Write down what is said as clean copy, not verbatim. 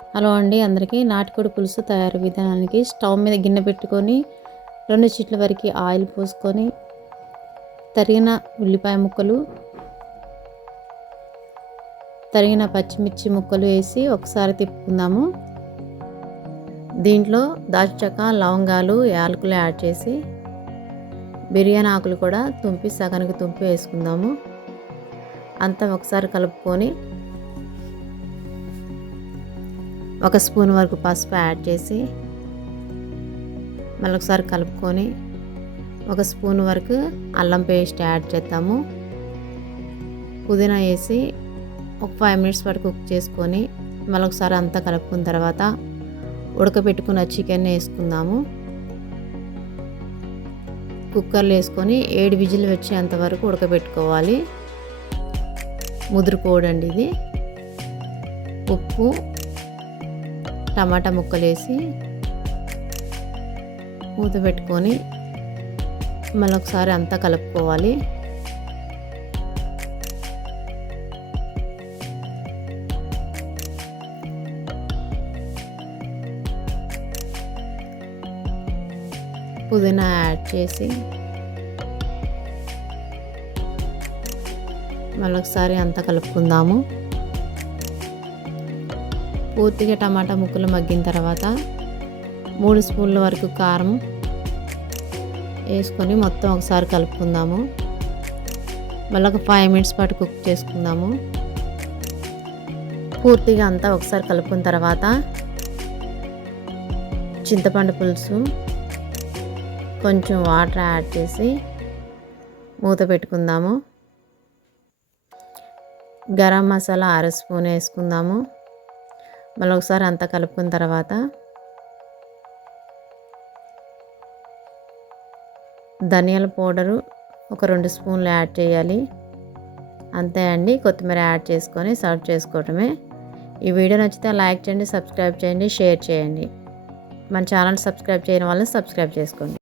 Hello అండి అందరికీ. నాటుకోడి పులుసు తయారు విధానానికి స్టవ్ మీద గిన్నె పెట్టుకొని 2 చిట్ల వరకు ఆయిల్ పోసుకొని తరిగిన ఉల్లిపాయ ముక్కలు, తరిగిన పచ్చిమిర్చి ముక్కలు వేసి ఒకసారి తిప్పుకుందాము. దీంట్లో దాల్చిన చెక్క, లవంగాలు, యాలకులు యాడ్ చేసి బిర్యానీ ఆకులు కూడా సగానికి తుంపి వేసుకుందాము. అంతా ఒకసారి కలుపుకొని 1 స్పూన్ వరకు పసుపు యాడ్ చేసి మళ్ళీ ఒకసారి కలుపుకొని 1 స్పూన్ వరకు అల్లం పేస్ట్ యాడ్ చేద్దాము. పుదీనా వేసి ఒక 5 మినిట్స్ వరకు కుక్ చేసుకొని మళ్ళీ ఒకసారి అంతా కలుపుకున్న తర్వాత ఉడకబెట్టుకున్న చికెన్ వేసుకుందాము. కుక్కర్లో వేసుకొని 7 విజిల్ వచ్చేంత వరకు ఉడకబెట్టుకోవాలి. ముదురుకోడండి ఇది. ఉప్పు, టమాటా ముక్కలు వేసి మూత పెట్టుకొని మళ్ళీ ఒకసారి అంతా కలుపుకోవాలి. పుదీనా యాడ్ చేసి మళ్ళీ ఒకసారి అంతా కలుపుకుందాము. పూర్తిగా టమాటా ముక్కలు మగ్గిన తర్వాత 3 స్పూన్ల వరకు కారం వేసుకొని మొత్తం ఒకసారి కలుపుకుందాము. మళ్ళీ ఒక 5 మినిట్స్ పాటు కుక్ చేసుకుందాము. పూర్తిగా అంతా ఒకసారి కలుపుకున్న తర్వాత చింతపండు పులుసు, కొంచెం వాటర్ యాడ్ చేసి మూత పెట్టుకుందాము. గరం మసాలా 1/2 స్పూన్ వేసుకుందాము. మళ్ళీ ఒకసారి అంతా కలుపుకున్న తర్వాత ధనియాల పౌడరు ఒక 2 స్పూన్లు యాడ్ చేయాలి. అంతే అండి. కొత్తిమీర యాడ్ చేసుకొని సర్వ్ చేసుకోవటమే. ఈ వీడియో నచ్చితే లైక్ చేయండి, సబ్స్క్రైబ్ చేయండి, షేర్ చేయండి. మన ఛానల్ సబ్స్క్రైబ్ చేయని వాళ్ళు సబ్స్క్రైబ్ చేసుకోండి.